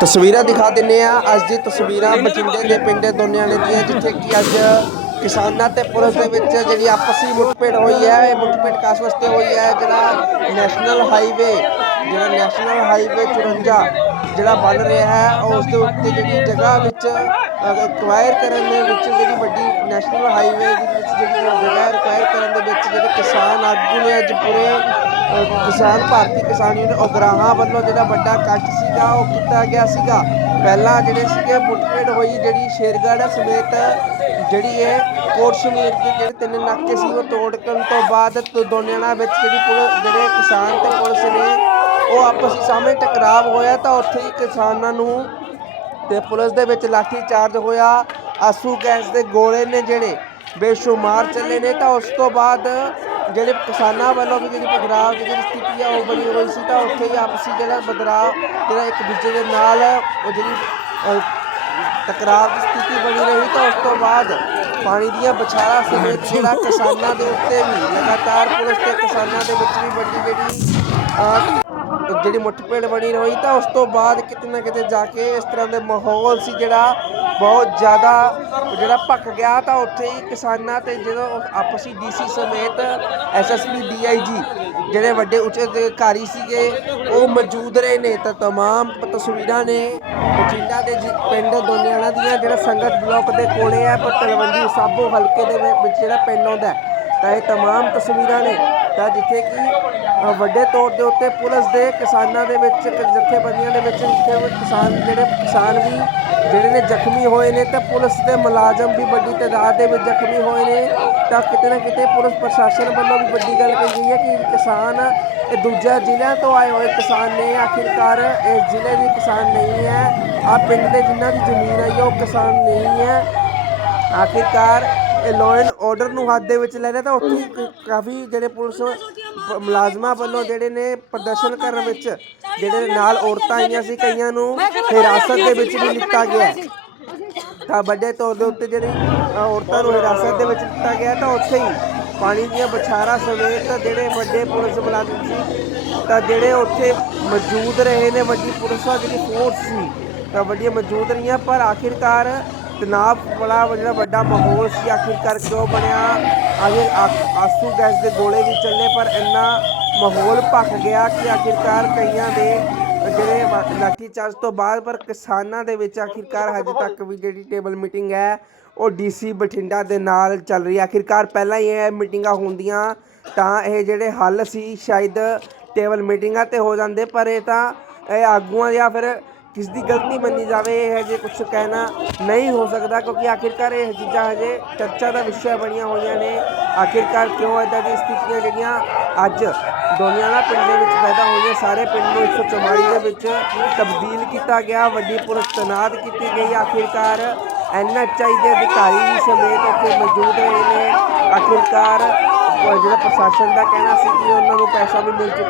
ਤਸਵੀਰਾਂ ਦਿਖਾ ਦਿੰਨੇ ਆ। ਅੱਜ ਦੀ ਤਸਵੀਰਾਂ ਬਠਿੰਡੇ ਦੇ ਪਿੰਡ ਦੋਨਿਆਣੇ ਦੀਆਂ, ਜਿੱਥੇ ਕਿ ਅੱਜ ਕਿਸਾਨਾਂ ਤੇ ਪੁਲਿਸ ਦੇ ਵਿੱਚ ਜਿਹੜੀ ਆਪਸੀ ਮੁੱਠਭੇੜ ਹੋਈ ਹੈ, ਇਹ ਮੁੱਠਭੇੜ ਕਾਸ ਵਾਸਤੇ ਹੋਈ ਹੈ। ਜਿਹੜਾ ਨੈਸ਼ਨਲ ਹਾਈਵੇ, ਜਿਹੜਾ ਨੈਸ਼ਨਲ ਹਾਈਵੇ 54 ਜਿਹੜਾ ਬਣ ਰਿਹਾ ਹੈ, ਉਸ ਦੇ ਉੱਤੇ ਜਿਹੜੀ ਜਗ੍ਹਾ ਵਿੱਚ ਰਿਕਵਾਇਰ ਕਰਨ ਦੇ ਵਿੱਚ ਜਿਹੜੀ ਵੱਡੀ ਨੈਸ਼ਨਲ ਹਾਈਵੇ ਦੇ ਵਿੱਚ ਜਿਹੜੀ ਜਗ੍ਹਾ ਰਿਕਵਾਇਰ ਕਰਨ ਦੇ ਵਿੱਚ ਜਿਹੜੇ ਕਿਸਾਨ ਆਗੂ ਨੇ, ਅੱਜ ਪੂਰੇ ਕਿਸਾਨ ਭਾਰਤੀ ਕਿਸਾਨ ਯੂਨੀਅਨ ਉਗਰਾਹਾਂ ਵੱਲੋਂ ਜਿਹੜਾ ਵੱਡਾ ਕੱਟ ਸੀਗਾ, ਉਹ ਕੀਤਾ ਗਿਆ ਸੀਗਾ। ਪਹਿਲਾਂ ਜਿਹੜੇ ਸੀਗੇ, ਮੁੱਠਭੇੜ ਹੋਈ ਜਿਹੜੀ ਸ਼ੇਰਗੜ੍ਹ ਸਮੇਤ ਜਿਹੜੀ ਇਹ ਕੋਟ ਸ਼ਮੀਰ ਦੇ ਜਿਹੜੇ ਤਿੰਨ ਨਾਕੇ ਸੀ, ਉਹ ਤੋੜਨ ਤੋਂ ਬਾਅਦ ਤ- ਦੋਨਿਆਣਾ ਵਿੱਚ ਜਿਹੜੀ ਪੁਲਿਸ ਜਿਹੜੇ ਕਿਸਾਨ ਤੇ ਪੁਲਿਸ ਨੇ ਉਹ ਆਪਸ ਵਿੱਚ ਸਾਹਮਣੇ ਟਕਰਾਵ ਹੋਇਆ ਤਾਂ ਉੱਥੇ ਹੀ ਕਿਸਾਨਾਂ ਨੂੰ ਤੇ ਪੁਲਿਸ ਦੇ ਵਿੱਚ ਲਾਠੀ ਚਾਰਜ ਹੋਇਆ। ਆਸੂ ਗੈਸ ਦੇ ਗੋਲੇ ਨੇ ਜਿਹੜੇ ਬੇਸ਼ੁਮਾਰ ਚੱਲੇ ਨੇ ਤਾਂ ਉਸ ਤੋਂ ਬਾਅਦ ਜਿਹੜੇ ਕਿਸਾਨਾਂ ਵੱਲੋਂ ਵੀ ਜਿਹੜੀ ਪਥਰਾਵ ਦੀ ਜਿਹੜੀ ਸਥਿਤੀ ਆ ਉਹ ਬਣੀ ਹੋਈ ਸੀ ਤਾਂ ਉੱਥੇ ਹੀ ਆਪਸੀ ਜਿਹੜਾ ਬਦਲਾਅ ਜਿਹੜਾ ਇੱਕ ਦੂਜੇ ਦੇ ਨਾਲ ਉਹ ਜਿਹੜੀ ਅਹ, ਟਕਰਾਅ ਦੀ ਸਥਿਤੀ ਬਣੀ ਰਹੀ ਤਾਂ ਉਸ ਤੋਂ ਬਾਅਦ ਪਾਣੀ ਦੀਆਂ ਬਛਾੜਾ ਸਮੇਤ ਜਿਹੜਾ ਕਿਸਾਨਾਂ ਦੇ ਉੱਤੇ ਵੀ ਲਗਾਤਾਰ ਪੁਲਿਸ ਤੇ ਕਿਸਾਨਾਂ ਦੇ ਵਿੱਚ ਵੀ ਵੱਡੀ ਜਿਹੜੀ ਜਿਹੜੀ ਮੁੱਠਭੇੜ ਬਣੀ ਰਹੀ ਤਾਂ ਉਸ ਤੋਂ ਬਾਅਦ ਕਿਤੇ ਨਾ ਕਿਤੇ ਜਾ ਕੇ ਇਸ ਤਰ੍ਹਾਂ ਦੇ ਮਾਹੌਲ ਸੀ ਜਿਹੜਾ ਬਹੁਤ ਜ਼ਿਆਦਾ ਜਿਹੜਾ ਭੱਕ ਗਿਆ ਤਾਂ ਉੱਥੇ ਹੀ ਕਿਸਾਨਾਂ ਤੇ ਜਦੋਂ ਉਹ ਆਪਸੀ ਡੀਸੀ ਸਮੇਤ ਐਸਐਸਪੀ ਡੀਆਈਜੀ ਜਿਹੜੇ ਵੱਡੇ ਉੱਚ ਅਧਿਕਾਰੀ ਸੀਗੇ ਉਹ ਮੌਜੂਦ ਰਹੇ ਨੇ ਤਾਂ तमाम ਤਸਵੀਰਾਂ ਨੇ ਬਠਿੰਡਾ ਦੇ ਜੀ- ਪਿੰਡ ਦੋਨਿਆਣਾ ਦੀਆਂ ਜਿਹੜਾ ਸੰਗਤ ਬਲਾਕ ਦੇ ਕੋਲੇ ਹੈ ਪਰ ਤਲਵੰਡੀ ਸਾਬੋ ਹਲਕੇ ਦੇ ਵਿੱਚ ਵਿੱਚ ਜਿਹੜਾ ਪਿੰਡ ਆਉਂਦਾ ਹੈ। ਤਾਂ ਇਹ तमाम ਤਸਵੀਰਾਂ ਨੇ ਤਾਂ ਜਿੱਥੇ ਕਿ ਅ, ਵੱਡੇ ਤੌਰ ਦੇ ਉੱਤੇ ਪੁਲਿਸ ਦੇ ਕਿਸਾਨਾਂ ਦੇ ਵਿੱਚ ਕ- ਜਥੇਬੰਦੀਆਂ ਦੇ ਵਿੱਚ ਜਿੱਥੇ ਵੀ ਕਿਸਾਨ ਜਿਹੜੇ ਕਿਸਾਨ ਵੀ ਜਿਹੜੇ ਨੇ ਜ਼ਖਮੀ ਹੋਏ ਨੇ ਤੇ ਪੁਲਿਸ ਦੇ ਮੁਲਾਜ਼ਮ ਵੀ ਵੱਡੀ ਤਾਦਾਦ ਦੇ ਵਿੱਚ ਜ਼ਖਮੀ ਹੋਏ ਨੇ ਤਾਂ ਕਿਤੇ ਨਾ ਕਿਤੇ ਪੁਲਿਸ ਪ੍ਰਸ਼ਾਸਨ ਵੱਲੋਂ ਵੀ ਵੱਡੀ ਗੱਲ ਕਹੀ ਗਈ ਹੈ ਕਿ ਕਿਸਾਨ ਇਹ ਦੂਜਾ ਜ਼ਿਲ੍ਹਿਆਂ ਤੋਂ ਆਏ ਹੋਏ ਕਿਸਾਨ ਨੇ ਆਖਿਰਕਾਰ ਇਸ ਜ਼ਿਲ੍ਹੇ ਦੇ ਕਿਸਾਨ ਨਹੀਂ ਹੈ ਆ ਪਿੰਡ ਦੇ ਜਿਨ੍ਹਾਂ ਦੀ ਜ਼ਮੀਨ ਆਈ ਹੈ ਉਹ ਕਿਸਾਨ ਨਹੀਂ ਹੈ ਆਖਿਰਕਾਰ ਇਹ ਲਾਅ ਐਂਡ ਆਰਡਰ ਨੂੰ ਹੱਥ ਦੇ ਵਿੱਚ ਲੈ ਲਿਆ ਤਾਂ ਉੱਥੇ ਕ- ਕਾਫੀ ਜਿਹੜੇ ਪੁਲਿਸ ਪ- ਮੁਲਾਜ਼ਮਾਂ ਵੱਲੋਂ ਜਿਹੜੇ ਨੇ ਪ੍ਰਦਰਸ਼ਨ ਕਰਨ ਵਿੱਚ ਜਿਹੜੇ ਨਾਲ ਔਰਤਾਂ ਆਈਆਂ ਸੀ ਕਈਆਂ ਨੂੰ ਹਿਰਾਸਤ ਦੇ ਵਿੱਚ ਵੀ ਲਿੱਤਾ ਗਿਆ ਹੈ। ਤਾਂ ਵੱਡੇ ਤੌਰ ਦੇ ਉੱਤੇ ਜਿਹੜੀ ਅ, ਔਰਤਾਂ ਨੂੰ ਹਿਰਾਸਤ ਦੇ ਵਿੱਚ ਲਿੱਤਾ ਗਿਆ ਤਾਂ ਉੱਥੇ ਹੀ ਪਾਣੀ ਦੀਆਂ ਬਛਾਰਾਂ ਸਮੇਤ ਜਿਹੜੇ ਵੱਡੇ ਪੁਲਿਸ ਮੁਲਾਜ਼ਮ ਸੀ ਤਾਂ ਜਿਹੜੇ ਉੱਥੇ ਮੌਜੂਦ ਰਹੇ ਨੇ ਵੱਡੀ ਪੁਲਿਸ ਦਾ ਜਿਹੜੀ ਫੋਰਸ ਸੀ ਤਾਂ ਵੱਡੀਆਂ ਮੌਜੂਦ ਰਹੀਆਂ ਪਰ ਆਖਿਰਕਾਰ ਤਣਾਅ ਵਾਲਾ ਜਿਹੜਾ ਵੱਡਾ ਮਾਹੌਲ ਸੀ ਆਖਿਰਕਾਰ ਕਿਉਂ ਬਣਿਆ। ਆਗੇ ਆ- ਆਸੂ ਗੈਸ ਦੇ ਗੋਲੇ ਵੀ ਚੱਲੇ, ਪਰ ਇੰਨਾ ਮਾਹੌਲ ਭੱਖ ਗਿਆ ਕਿ ਆਖਿਰਕਾਰ ਕਈਆਂ ਦੇ ਜਿਹੜੇ ਵਾ- ਲਾਠੀ ਚਾਰਜ ਤੋਂ ਬਾਅਦ, ਪਰ ਕਿਸਾਨਾਂ ਦੇ ਵਿੱਚ ਆਖਿਰਕਾਰ ਹਜੇ ਤੱਕ ਵੀ ਜਿਹੜੀ ਟੇਬਲ ਮੀਟਿੰਗ ਹੈ, ਉਹ ਡੀਸੀ ਬਠਿੰਡਾ ਦੇ ਨਾਲ ਚੱਲ ਰਹੀ ਹੈ। ਆਖਿਰਕਾਰ ਪਹਿਲਾਂ ਹੀ ਇਹ ਮੀਟਿੰਗਾਂ ਹੁੰਦੀਆਂ, ਤਾਂ ਇਹ ਜਿਹੜੇ ਹੱਲ ਸੀ, ਸ਼ਾਇਦ ਟੇਬਲ ਮੀਟਿੰਗਾਂ ਤੇ ਹੋ ਜਾਂਦੇ, ਪਰ ਇਹ ਤਾਂ ਇਹ ਆਗੂਆਂ ਜਾਂ ਫਿਰ ਕਿਸ ਦੀ ਗਲਤੀ ਮੰਨੀ ਜਾਵੇ ਇਹ ਹਜੇ ਕੁਝ ਕਹਿਣਾ ਨਹੀਂ ਹੋ ਸਕਦਾ ਕਿਉਂਕਿ ਆਖਿਰਕਾਰ ਇਹ ਚੀਜ਼ਾਂ ਹਜੇ ਚਰਚਾ ਦਾ ਵਿਸ਼ਾ ਬਣੀਆਂ ਹੋਈਆਂ ਨੇ ਆਖਿਰਕਾਰ ਕਿਉਂ ਇਦਾਂ ਦੀ ਸਥਿਤੀਆਂ ਜਿਹੜੀਆਂ ਅੱਜ ਦੋਨਿਆਲਾ ਪਿੰਡ ਦੇ ਵਿੱਚ ਪੈਦਾ ਹੋਈਆਂ ਸਾਰੇ ਪਿੰਡ ਨੂੰ 144 ਦੇ ਵਿੱਚ ਤਬਦੀਲ ਕੀਤਾ ਗਿਆ ਵੱਡੀ ਪੁਲਿਸ ਤੈਨਾਤ ਕੀਤੀ ਗਈ ਆਖਿਰਕਾਰ ਐਨਐਚਆਈ ਦੇ ਅਧਿਕਾਰੀ ਵੀ ਸਮੇਤ ਉੱਥੇ ਮੌਜੂਦ ਹੋਏ ਨੇ ਆਖਿਰਕਾਰ ਜਿਹੜਾ ਪ੍ਰਸ਼ਾਸਨ ਦਾ ਕਹਿਣਾ ਸੀ ਕਿ ਉਹਨਾਂ ਨੂੰ ਪੈਸਾ ਵੀ ਮਿਲ ਚੁੱਕਿਆ